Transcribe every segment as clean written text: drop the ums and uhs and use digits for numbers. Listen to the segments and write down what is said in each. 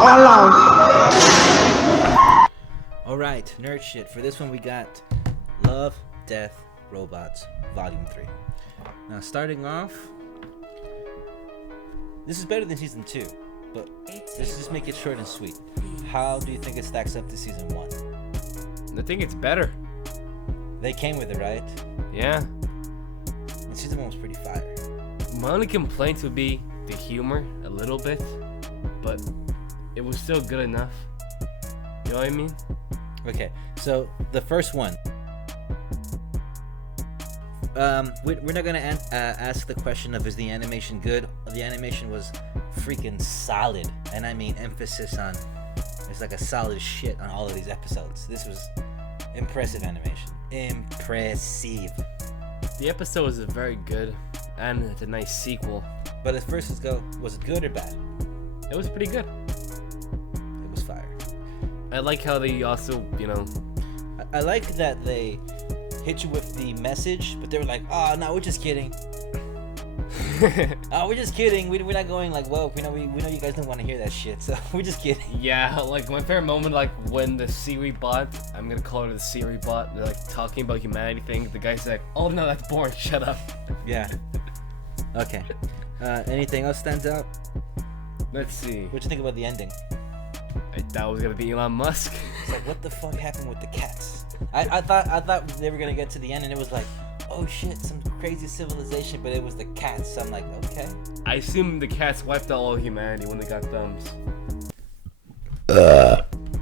all out. Alright, nerd shit. For this one we got Love, Death, Robots, Volume 3. Now starting off, this is better than Season 2, but let's just make it short and sweet. How do you think it stacks up to Season 1? I think it's better. They came with it, right? Yeah. And Season 1 was pretty fire. My only complaints would be the humor a little bit, but it was still good enough. You know what I mean? Okay, so the first one. We're not gonna ask the question of is the animation good. The animation was freaking solid, and I mean emphasis on it's like a solid shit on all of these episodes. This was impressive animation. Impressive. The episode was very good, and it's a nice sequel. But at first, let's go. Was it good or bad? It was pretty good. It was fire. I like how they also, I like that they hit you with the message, but they were like, "Oh no, we're just kidding. Oh, we're just kidding. We're not going like, well, we know you guys don't want to hear that shit, so we're just kidding." Yeah, like my favorite moment, like when the Siri bot, I'm gonna call her the Siri bot, they're like talking about humanity thing. The guy's like, "Oh no, that's boring. Shut up." Yeah. Okay. Anything else stands out? Let's see. What you think about the ending? I thought it was gonna be Elon Musk. It's like, what the fuck happened with the cats? I thought they were gonna get to the end and it was like, oh shit, some crazy civilization, but it was the cats. So I'm like, okay. I assume the cats wiped out all humanity when they got thumbs.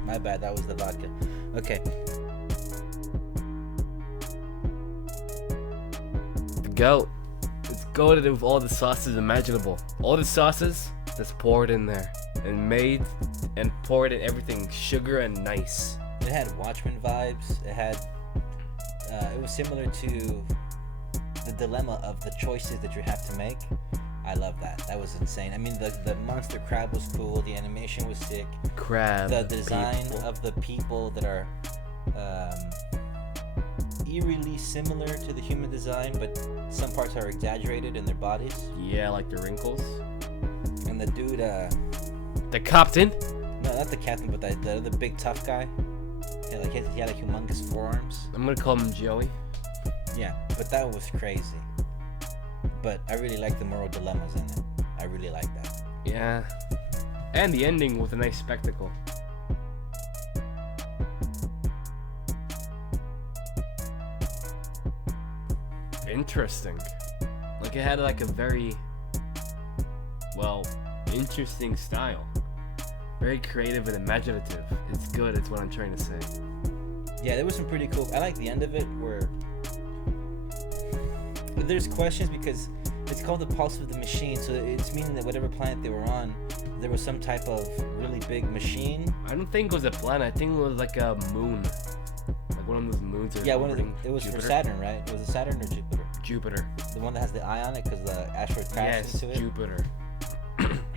My bad, that was the vodka. Okay. The goat. It's goated with all the sauces imaginable. All the sauces just poured in there and made and poured in everything sugar and nice. It had Watchmen vibes. It had. It was similar to the dilemma of the choices that you have to make. I love that. That was insane. I mean, the monster crab was cool. The animation was sick. Crab. The design people. of the people that are eerily similar to the human design, but some parts are exaggerated in their bodies. Yeah, like the wrinkles. And the dude, The captain. no, not the captain, but the big tough guy. Yeah, like he had like humongous forearms. I'm gonna call him Joey. Yeah, but that was crazy. But I really like the moral dilemmas in it. I really like that. Yeah. And the ending with a nice spectacle. Interesting. Like it had like a very, interesting style. Very creative and imaginative. It's good, it's what I'm trying to say. Yeah, there was some pretty cool. I like the end of it where there's questions because it's called the pulse of the machine, so it's meaning that whatever planet they were on, there was some type of really big machine. I don't think it was a planet, I think it was like a moon. Like one of those moons. Yeah, it was Jupiter? for Saturn, right? It was a Saturn or Jupiter? Jupiter. The one that has the eye on it because the asteroid crashed into it. Jupiter.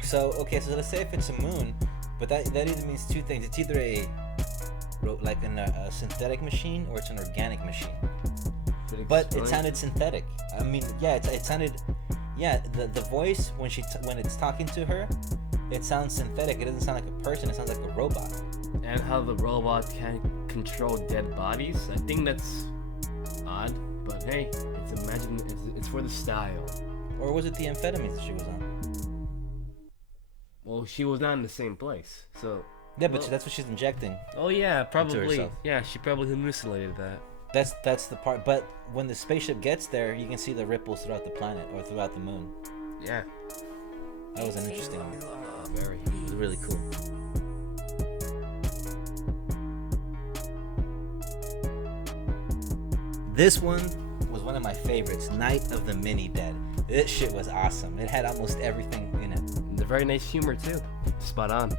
So let's say if it's a moon, but that either means two things. It's either a synthetic machine or it's an organic machine. But it sounded synthetic. I mean, yeah, it sounded, yeah. The voice when it's talking to her, it sounds synthetic. It doesn't sound like a person. It sounds like a robot. And how the robot can control dead bodies. I think that's odd, but hey, it's for the style. Or was it the amphetamines that she was on? Well, she was not in the same place, so. Yeah, but that's what she's injecting. Oh yeah, probably. herself. Yeah, she probably hallucinated that. That's the part. But when the spaceship gets there, you can see the ripples throughout the planet or throughout the moon. Yeah. That was an interesting one. Very. It was really cool. This one was one of my favorites, Night of the Mini Dead. This shit was awesome. It had almost everything in it. The very nice humor too. Spot on.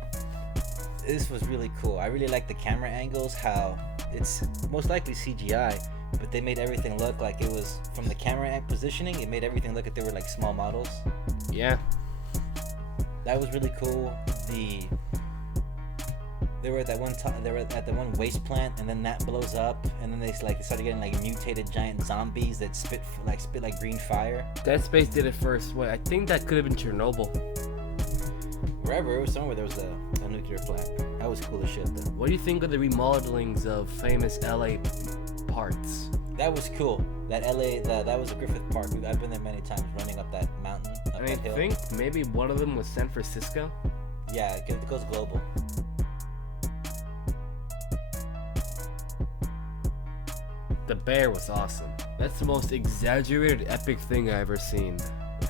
This was really cool. I really like the camera angles, how it's most likely CGI, but they made everything look like it was from the camera positioning. It made everything look like they were like small models. Yeah. That was really cool. They were at that one time. They were at the one waste plant, and then that blows up, and then they started getting like mutated giant zombies that spit like green fire. Dead Space did it first. Wait, I think that could have been Chernobyl. Wherever it was, somewhere there was an nuclear plant. That was cool as shit, though. What do you think of the remodelings of famous LA parts? That was cool. That LA, that was a Griffith Park. I've been there many times, running up that mountain, up And that I hill. think maybe one of them was San Francisco. Yeah, it goes global. The bear was awesome. That's the most exaggerated epic thing I've ever seen.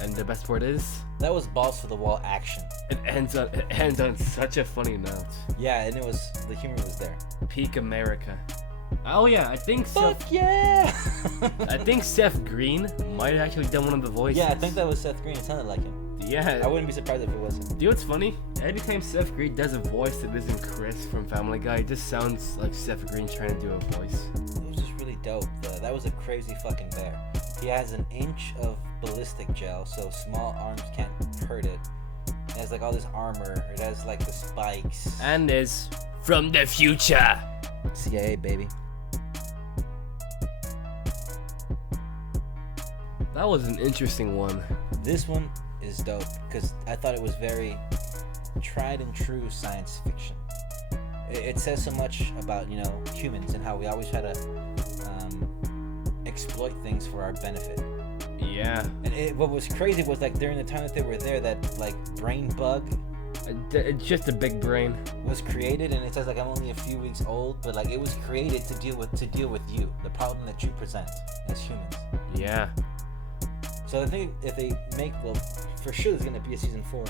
And the best part is, That was balls to the wall action. it ends on such a funny note. Yeah, and the humor was there. Peak America. Oh yeah, I think Fuck yeah! I think Seth Green might have actually done one of the voices. Yeah, I think that was Seth Green. It sounded like him. Yeah. I wouldn't be surprised if it wasn't. Do you know what's funny? Anytime Seth Green does a voice that isn't Chris from Family Guy, it just sounds like Seth Green trying to do a voice. It was just really dope. That was a crazy fucking bear. He has an inch of ballistic gel, so small arms can't hurt it. It has like all this armor. It has like the spikes. And is from the future. CIA, baby. That was an interesting one. This one is dope because I thought it was very tried and true science fiction. It says so much about, humans and how we always try to exploit things for our benefit. Yeah. And what was crazy was like during the time that they were there, that like brain bug It's just a big brain. was created, and it says like I'm only a few weeks old, but like it was created to deal with you, the problem that you present as humans. Yeah. So I think if they make, well, for sure there's gonna be a season 4,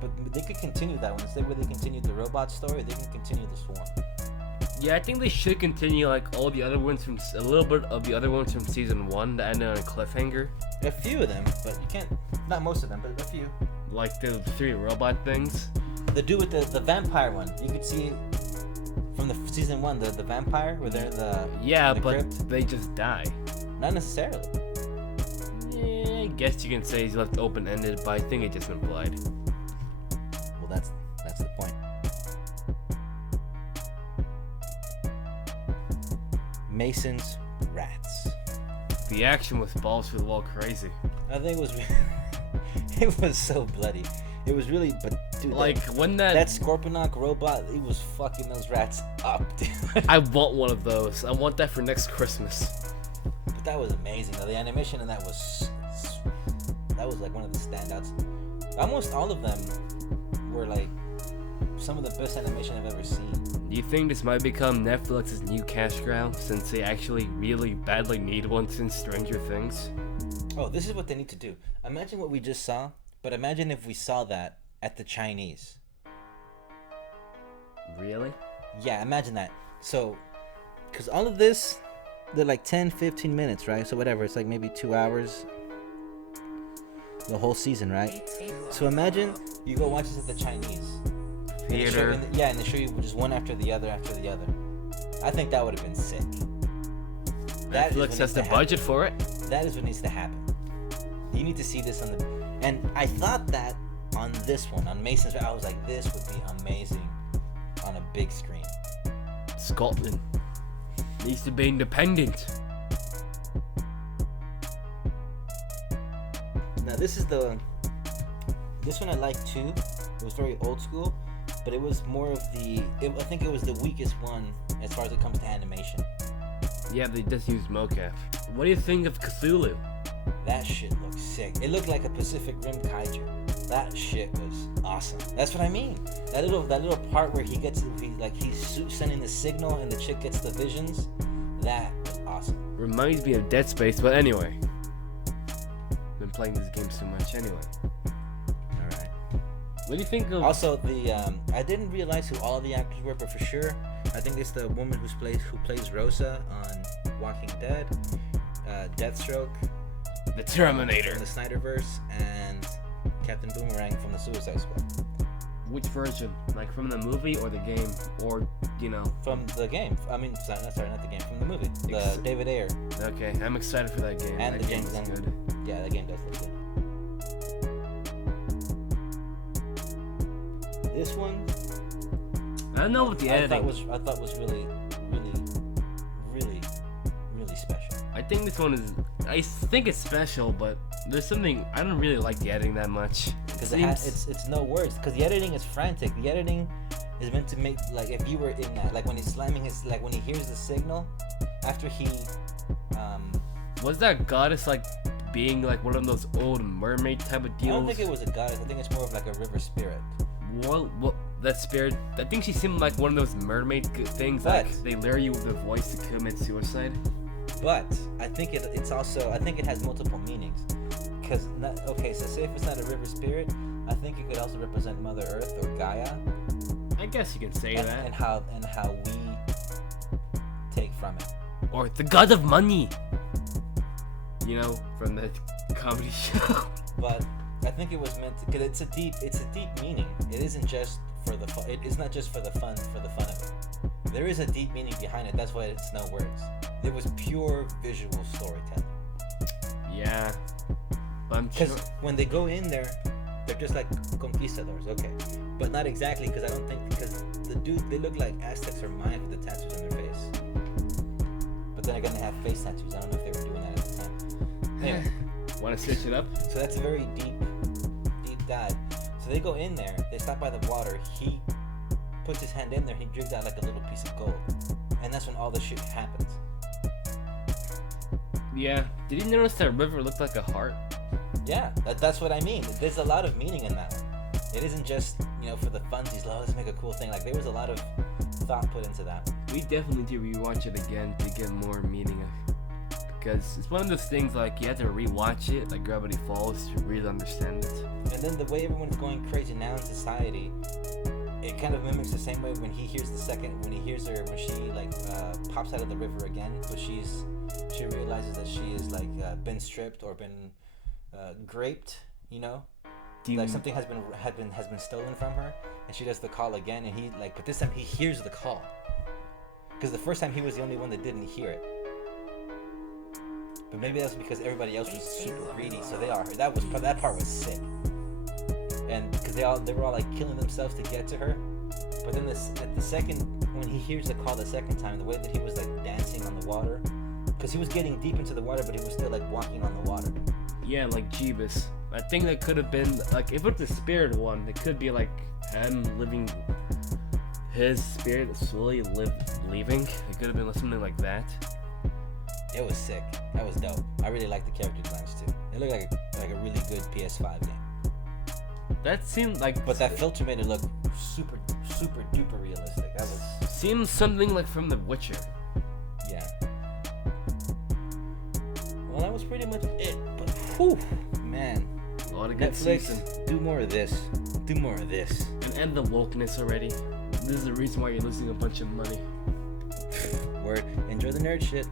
but they could continue that one instead where they continued the robot story. They can continue the Swarm. Yeah, I think they should continue like all the other ones from a little bit of the other ones from season 1 that ended on a cliffhanger. A few of them, but you can't. Not most of them, but a few. Like the 3 robot things. The dude with the vampire one, you could see from the season 1, the vampire where they're Yeah, the but crypt. they just die. Not necessarily. Yeah, I guess you can say he's left open-ended, but I think it just implied. Well, that's the point. Mason's rats. The action was balls to the wall crazy. I think it was it was so bloody. It was really, but dude, Like when that Scorponok robot, he was fucking those rats up, dude. I want one of those. I want that for next Christmas. But that was amazing. Though. The animation in that was like one of the standouts. Almost all of them were like some of the best animation I've ever seen. Do you think this might become Netflix's new cash grab since they actually really badly need one since Stranger Things? Oh, this is what they need to do. Imagine what we just saw, but imagine if we saw that at the Chinese. Really? Yeah, imagine that. So, because all of this, they're like 10, 15 minutes, right? So whatever, it's like maybe 2 hours. The whole season, right? So imagine you go watch this at the Chinese. Theater. And they show you just one after the other after the other. I think that would have been sick. That is what Netflix has needs the to budget for it. That is what needs to happen. You need to see this on the... And I thought that on this one, on Mason's... I was like, this would be amazing on a big screen. Scotland needs to be independent. Now this is this one I like too. It was very old school, but it was more of I think it was the weakest one as far as it comes to animation. Yeah, they just used mocap. What do you think of Cthulhu? That shit looked sick. It looked like a Pacific Rim kaiju. That shit was awesome. That's what I mean. That little part where he's sending the signal and the chick gets the visions. That was awesome. Reminds me of Dead Space, but anyway. Been playing this game so much anyway. All right. What do you think of? Also, I didn't realize who all the actors were, but for sure, I think it's the woman who plays Rosa on Walking Dead, Deathstroke, The Terminator. from the Snyderverse, and Captain Boomerang from the Suicide Squad. Which version? Like from the movie or the game? Or, From the game. I mean, sorry, not the game. From the movie. The David Ayer. Okay, I'm excited for that game. And that the game James is Gunn. good. Yeah, that game does look good. This one, I don't know what the editing. I thought was really, really, really, really special. I think this one is. I think it's special, but there's something I don't really like the editing that much. Because it's no words. Because the editing is frantic. The editing is meant to make, like, if you were in that, like when he's slamming his, like when he hears the signal, after he, Was that goddess like being like one of those old mermaid type of deals? I don't think it was a goddess. I think it's more of like a river spirit. Well, that spirit. I think she seemed like one of those mermaid things. But- like they lure you with a voice to commit suicide. But I think it's also, I think it has multiple meanings. Because, okay, so say if it's not a river spirit, I think it could also represent Mother Earth or Gaia. I guess you can say and, that. and how we take from it. Or the god of money. You know, from the comedy show. But I think it was meant to, because it's a deep meaning. It isn't just for the fun. It's not just for the fun of it. There is a deep meaning behind it. That's why it's no words. It was pure visual storytelling. Yeah. But I'm Because sure. when they go in there, they're just like conquistadors, okay, but not exactly. Because I don't think, because they look like Aztecs or Mayans with the tattoos on their face. But then again, they have face tattoos. I don't know if they were doing that at the time. Anyway. Want to switch it up? So that's a very deep dive. So they go in there, they stop by the water, he puts his hand in there, he digs out like a little piece of gold. And that's when all the shit happens. Yeah. Did you notice that river looked like a heart? Yeah, that's what I mean. There's a lot of meaning in that one. It isn't just, for the funsies, let's make a cool thing. Like, there was a lot of thought put into that. We definitely need to rewatch it again to get more meaning. Because it's one of those things like you have to rewatch it, like Gravity Falls, to really understand it. And then the way everyone's going crazy now in society, it kind of mimics the same way when he hears her, when she pops out of the river again, but she realizes that she is been stripped or been graped, like something has been stolen from her, and she does the call again, and but this time he hears the call, because the first time he was the only one that didn't hear it. But maybe that's because everybody else was super greedy, so that part was sick. And because they were all like killing themselves to get to her. But then when he hears the call the second time, the way that he was like dancing on the water, because he was getting deep into the water, but he was still like walking on the water. Yeah, like Jeebus. I think that could have been like, if it's the spirit one, it could be like him living, his spirit slowly leaving. It could have been something like that. It was sick. That was dope. I really liked the character designs too. It looked like a really good PS5 game. That seemed like, but that filter made it look super duper realistic. That was seems something like from The Witcher. Yeah. Well, that was pretty much it. But whew, man. A lot of good Netflix, season. do more of this. Do more of this. And end the wokeness already. This is the reason why you're losing a bunch of money. Word. Enjoy the nerd shit.